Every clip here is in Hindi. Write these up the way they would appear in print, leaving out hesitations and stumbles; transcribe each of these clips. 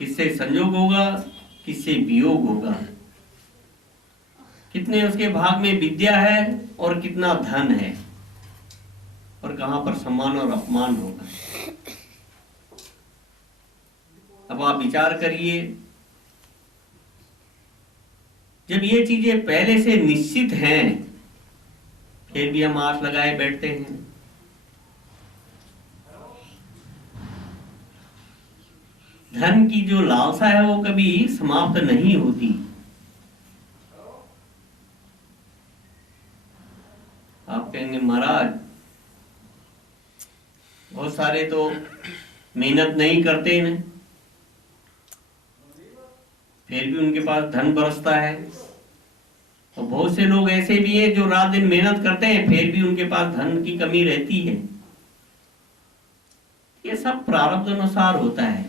किससे संयोग होगा, किससे वियोग होगा, कितने उसके भाग में विद्या है और कितना धन है, और कहां पर सम्मान और अपमान होगा। अब आप विचार करिए, जब ये चीजें पहले से निश्चित हैं फिर भी हम आस लगाए बैठते हैं। धन की जो लालसा है वो कभी समाप्त नहीं होती। आप कहेंगे महाराज बहुत सारे तो मेहनत नहीं करते हैं फिर भी उनके पास धन बरसता है, और बहुत से लोग ऐसे भी हैं जो रात दिन मेहनत करते हैं फिर भी उनके पास धन की कमी रहती है। ये सब प्रारब्ध अनुसार होता है।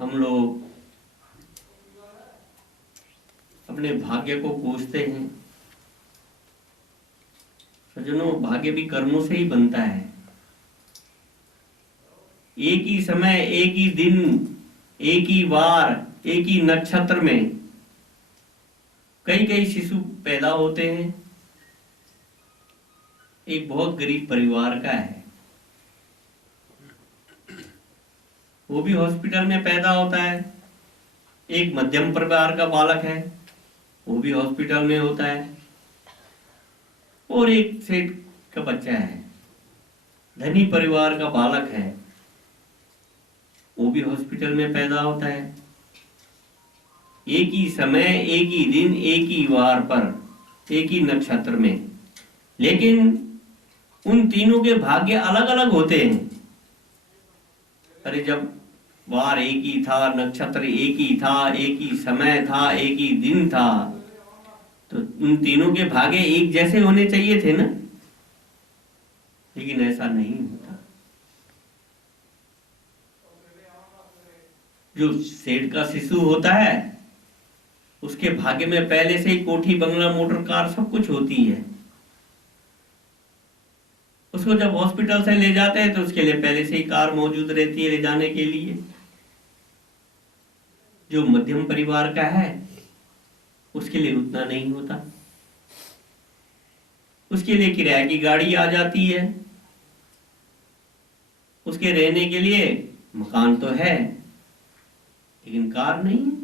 हम लोग अपने भाग्य को कोसते हैं। सज्जनों, भाग्य भी कर्मों से ही बनता है। एक ही समय, एक ही दिन, एक ही वार, एक ही नक्षत्र में कई कई शिशु पैदा होते हैं। एक बहुत गरीब परिवार का है, वो भी हॉस्पिटल में पैदा होता है। एक मध्यम परिवार का बालक है, वो भी हॉस्पिटल में होता है। और एक सेठ का बच्चा है, धनी परिवार का बालक है, वो भी हॉस्पिटल में पैदा होता है। एक ही समय, एक ही दिन, एक ही वार पर, एक ही नक्षत्र में, लेकिन उन तीनों के भाग्य अलग अलग होते हैं। अरे जब वार एक ही था, नक्षत्र एक ही था, एक ही समय था, एक ही दिन था, तो उन तीनों के भाग्य एक जैसे होने चाहिए थे ना, लेकिन ऐसा नहीं होता। जो सेठ का शिशु होता है उसके भाग्य में पहले से ही कोठी, बंगला, मोटर कार सब कुछ होती है। उसको जब हॉस्पिटल से ले जाते हैं तो उसके लिए पहले से ही कार मौजूद रहती है ले जाने के लिए। जो मध्यम परिवार का है उसके लिए उतना नहीं होता, उसके लिए किराए की गाड़ी आ जाती है, उसके रहने के लिए मकान तो है लेकिन कार नहीं है।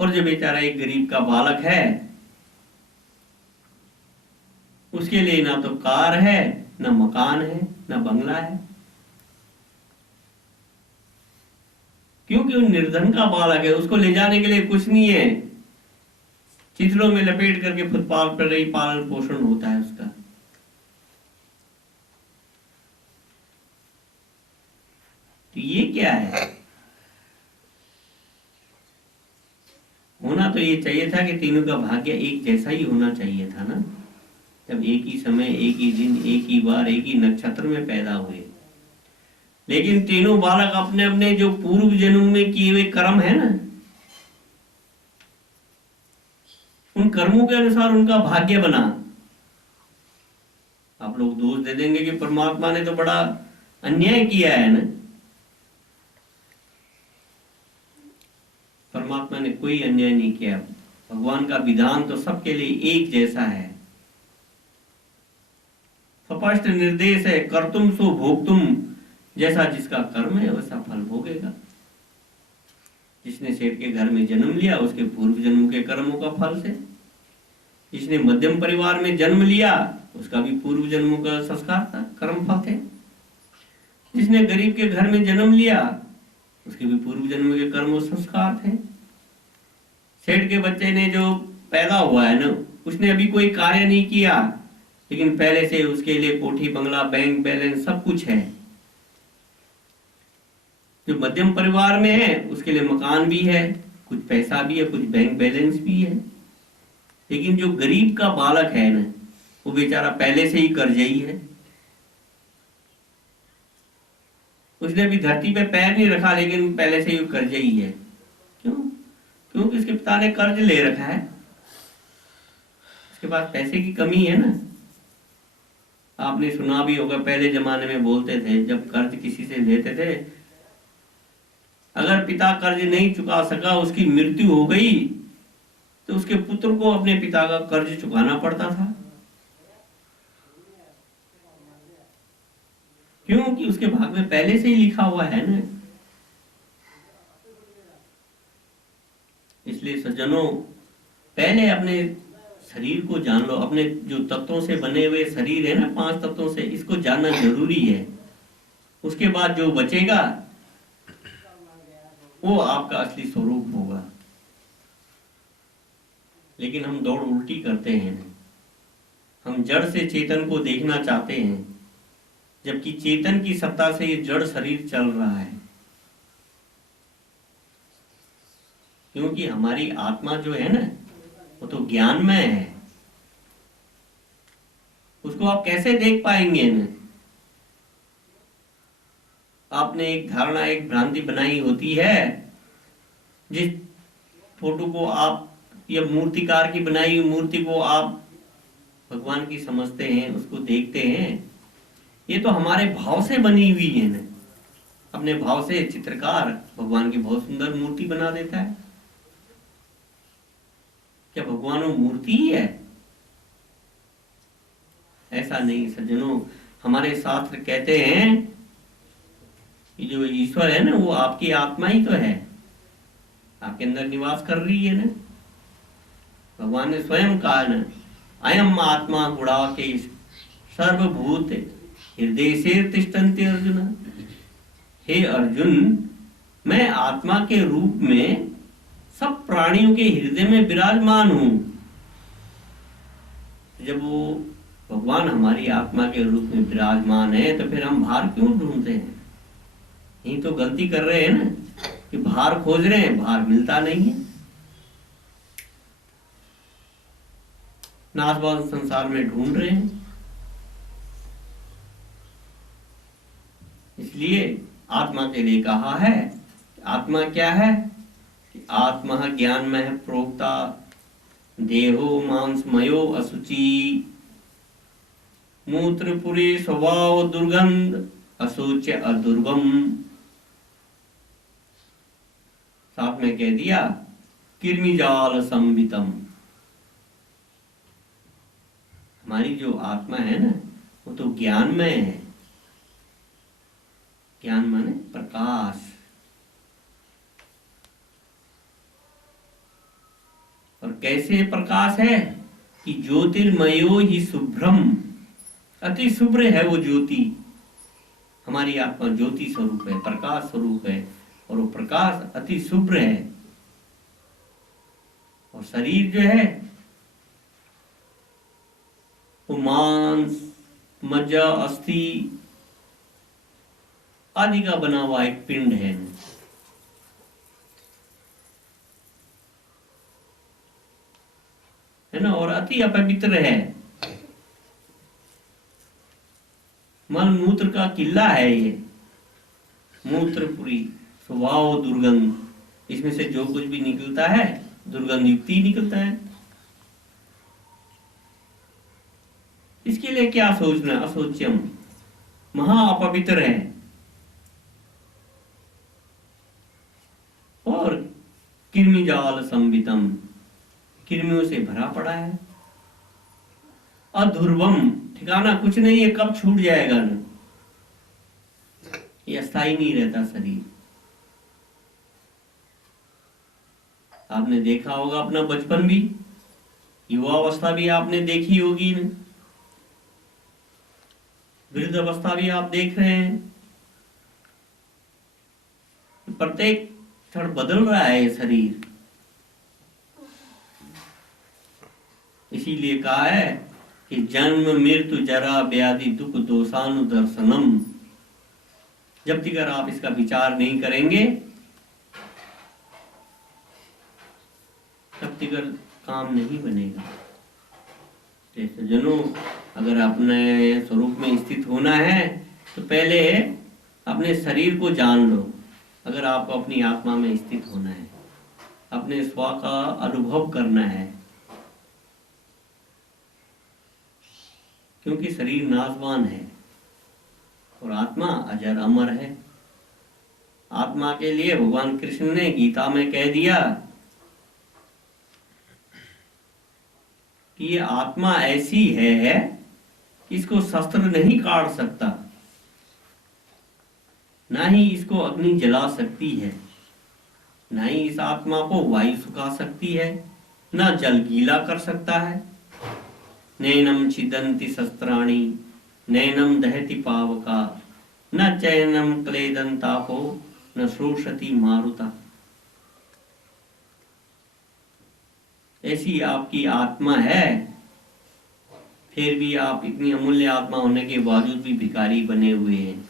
और जो बेचारा एक गरीब का बालक है उसके लिए ना तो कार है, ना मकान है, ना बंगला है, क्योंकि वो निर्धन का बालक है। उसको ले जाने के लिए कुछ नहीं है, चिथड़ों में लपेट करके फुटपाथ पर ही पालन पोषण होता है उसका। तो ये क्या है? होना तो ये चाहिए था कि तीनों का भाग्य एक जैसा ही होना चाहिए था ना। जब एक ही समय, एक ही दिन, एक ही बार, एक ही नक्षत्र में पैदा हुए, लेकिन तीनों बालक अपने अपने जो पूर्व जन्म में किए हुए कर्म है ना, उन कर्मों के अनुसार उनका भाग्य बना। आप लोग दोष दे देंगे कि परमात्मा ने तो बड़ा अन्याय किया है ना। परमात्मा ने कोई अन्याय नहीं किया। भगवान का विधान तो सबके लिए एक जैसा है। स्पष्ट निर्देश है, कर्तुम सो भोक्तुम, जैसा जिसका कर्म है वैसा फल भोगेगा। जिसने सेठ के घर में जन्म लिया उसके पूर्व जन्म के कर्मों का फल से, जिसने मध्यम परिवार में जन्म लिया उसका भी पूर्व जन्मों का संस्कार था, कर्म फल थे। जिसने गरीब के घर में जन्म लिया उसके भी पूर्व जन्म के कर्म और संस्कार थे। सेठ के बच्चे ने जो पैदा हुआ है ना, उसने अभी कोई कार्य नहीं किया, लेकिन पहले से उसके लिए कोठी, बंगला, बैंक बैलेंस सब कुछ है। जो मध्यम परिवार में है उसके लिए मकान भी है, कुछ पैसा भी है, कुछ बैंक बैलेंस भी है। लेकिन जो गरीब का बालक है ना, वो बेचारा पहले से ही कर्जई है। उसने भी धरती पे पैर नहीं रखा लेकिन पहले से ही कर्जई है। क्यों? क्योंकि उसके पिता ने कर्ज ले रखा है, उसके पास पैसे की कमी है ना। आपने सुना भी होगा, पहले जमाने में बोलते थे जब कर्ज किसी से लेते थे, अगर पिता कर्ज नहीं चुका सका, उसकी मृत्यु हो गई, तो उसके पुत्र को अपने पिता का कर्ज चुकाना पड़ता था। क्योंकि उसके भाग में पहले से ही लिखा हुआ है ना। इसलिए सज्जनों, पहले अपने शरीर को जान लो। अपने जो तत्वों से बने हुए शरीर है ना, 5 तत्वों से, इसको जानना जरूरी है। उसके बाद जो बचेगा वो आपका असली स्वरूप होगा। लेकिन हम दौड़ उल्टी करते हैं। हम जड़ से चेतन को देखना चाहते हैं, जबकि चेतन की सत्ता से ये जड़ शरीर चल रहा है। क्योंकि हमारी आत्मा जो है ना, वो तो ज्ञानमय है। उसको आप कैसे देख पाएंगे ना? आपने एक धारणा, एक भ्रांति बनाई होती है। जिस फोटो को आप, या मूर्तिकार की बनाई हुई मूर्ति को आप भगवान की समझते हैं, उसको देखते हैं, ये तो हमारे भाव से बनी हुई है ना। अपने भाव से चित्रकार भगवान की बहुत सुंदर मूर्ति बना देता है। क्या भगवान वो मूर्ति ही है? ऐसा नहीं सज्जनों। हमारे शास्त्र कहते हैं कि जो ईश्वर है ना, वो आपकी आत्मा ही तो है, आपके अंदर निवास कर रही है ना। भगवान ने स्वयं कहा ना, अयम आत्मा गुणाके सर्वभूत हृदय से तिष्ठन्ति अर्जुन। हे अर्जुन, मैं आत्मा के रूप में सब प्राणियों के हृदय में विराजमान हूं। जब वो भगवान हमारी आत्मा के रूप में विराजमान है, तो फिर हम बाहर क्यों ढूंढते हैं? यही तो गलती कर रहे हैं ना, कि बाहर खोज रहे हैं, बाहर मिलता नहीं है। नासवान संसार में ढूंढ रहे हैं। इसलिए आत्मा के लिए कहा है। आत्मा क्या है? आत्मा ज्ञानमय प्रोक्ता देहो मांसमयो असुचि मूत्रपुरी स्वभाव दुर्गंध असोच्य अदुर्गम। साथ में कह दिया कृमिजाल संवितम। हमारी जो आत्मा है ना, वो तो ज्ञानमय है। ज्ञान माने प्रकाश। और कैसे प्रकाश है? कि ज्योतिर्मयो ही शुभ्रम, अति शुभ्र है वो ज्योति। हमारी आत्मा ज्योति स्वरूप है, प्रकाश स्वरूप है, और वो प्रकाश अति शुभ्र है। और शरीर जो है वो मांस, मज्जा, अस्थि आदि का बना हुआ एक पिंड है ना, और अति अपवित्र है। मल मूत्र का किला है ये। मूत्रपुरी स्वभाव दुर्गंध, इसमें से जो कुछ भी निकलता है दुर्गंध युक्त ही निकलता है। इसके लिए क्या सोचना? असोच्यम, महा अपवित्र है। और कृमिजाल संवितम, कृमियों से भरा पड़ा है। अधुर्वम, ठिकाना कुछ नहीं है, कब छूट जाएगा ना। ये अस्थाई नहीं रहता शरीर। आपने देखा होगा अपना बचपन भी, युवावस्था भी आपने देखी होगी ना, वृद्ध अवस्था भी आप देख रहे हैं। प्रत्येक क्षण बदल रहा है ये शरीर। इसीलिए कहा है कि जन्म मृत्यु जरा व्याधि दुख दोषानुदर्शनम। जब तक आप इसका विचार नहीं करेंगे, तब तक काम नहीं बनेगा। तो जनों, अगर अपने स्वरूप में स्थित होना है तो पहले अपने शरीर को जान लो। अगर आपको अपनी आत्मा में स्थित होना है, अपने स्व का अनुभव करना है, क्योंकि शरीर नाशवान है और आत्मा अजर अमर है। आत्मा के लिए भगवान कृष्ण ने गीता में कह दिया कि ये आत्मा ऐसी है कि इसको शस्त्र नहीं काट सकता, ना ही इसको अग्नि जला सकती है, ना ही इस आत्मा को वायु सुखा सकती है, ना जल गीला कर सकता है। नैनम छिदन्ति शस्त्राणि नैनम दहति पावका न चैनम क्लेदन्तापो न शोषति मारुता। ऐसी आपकी आत्मा है, फिर भी आप इतनी अमूल्य आत्मा होने के बावजूद भी भिखारी बने हुए हैं,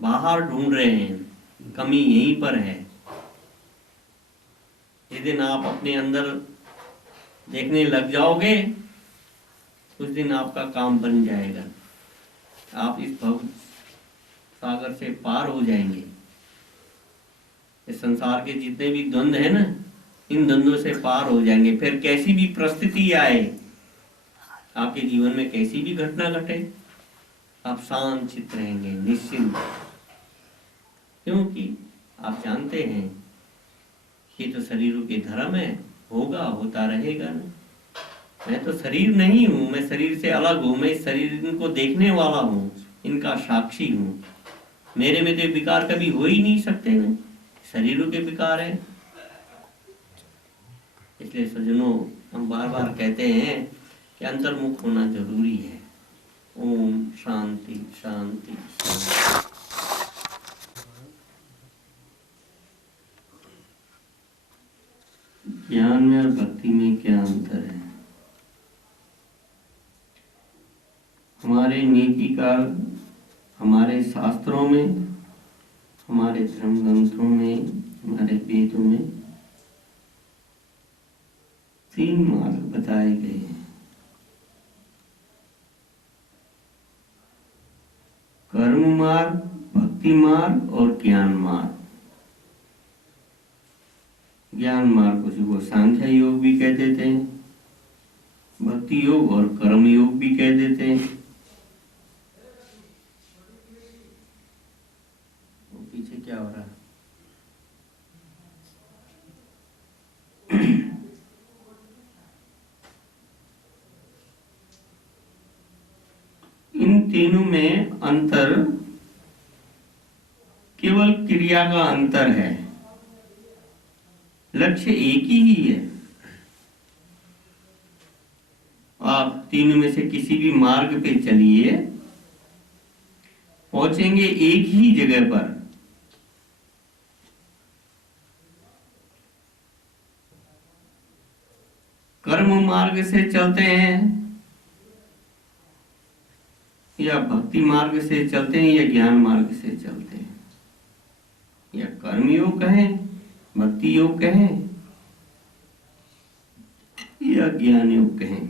बाहर ढूंढ रहे हैं। कमी यहीं पर है। जिस दिन आप अपने अंदर देखने लग जाओगे उस दिन आपका काम बन जाएगा। आप इस भव सागर से पार हो जाएंगे। इस संसार के जितने भी द्वंद्व है ना, इन द्वंद्वों से पार हो जाएंगे। फिर कैसी भी परिस्थिति आए, आपके जीवन में कैसी भी घटना घटे, आप शांत चित्त रहेंगे, निश्चिंत। क्योंकि आप जानते हैं ये तो शरीरों के धर्म है, होगा, होता रहेगा ना। मैं तो शरीर नहीं हूं, मैं शरीर से अलग हूं, मैं इस शरीर इनको देखने वाला हूं, इनका साक्षी हूं। मेरे में तो विकार कभी हो ही नहीं सकते ना, शरीरों के विकार है। इसलिए सज्जनों, हम बार बार कहते हैं कि अंतर्मुख होना जरूरी है। ओम शांति शांति शांति। ज्ञान में और भक्ति में क्या अंतर है? हमारे नीतिकार, हमारे शास्त्रों में, हमारे धर्म ग्रंथों में, हमारे वेदों में 3 मार्ग बताए गए हैं। कर्म मार्ग, भक्ति मार्ग और ज्ञान मार्ग। ज्ञान मार्ग को सांख्य योग भी कह देते हैं, भक्ति योग और कर्म योग भी कह देते हैं। वो पीछे क्या हो रहा है? इन तीनों में अंतर केवल क्रिया का अंतर है, लक्ष्य एक ही है। आप तीनों में से किसी भी मार्ग पे चलिए, पहुंचेंगे एक ही जगह पर। कर्म मार्ग से चलते हैं या भक्ति मार्ग से चलते हैं या ज्ञान मार्ग से चलते हैं, या कर्म योग कहें, भक्ति योग कहें या ज्ञान योग कहें,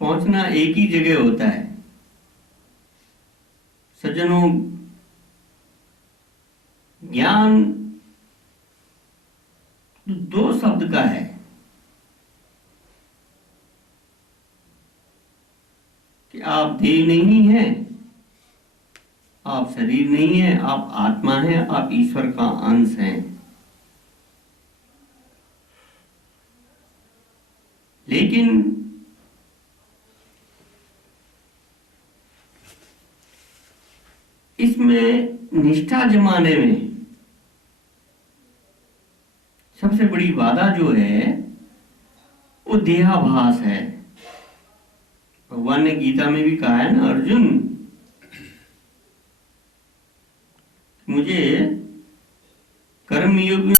पहुंचना एक ही जगह होता है। सज्जनों, ज्ञान 2 शब्द का है कि आप देह नहीं हैं, आप शरीर नहीं है, आप आत्मा हैं, आप ईश्वर का अंश हैं। लेकिन इसमें निष्ठा जमाने में सबसे बड़ी बाधा जो है वो देहाभास है। भगवान ने गीता में भी कहा है ना, अर्जुन मुझे कर्म योग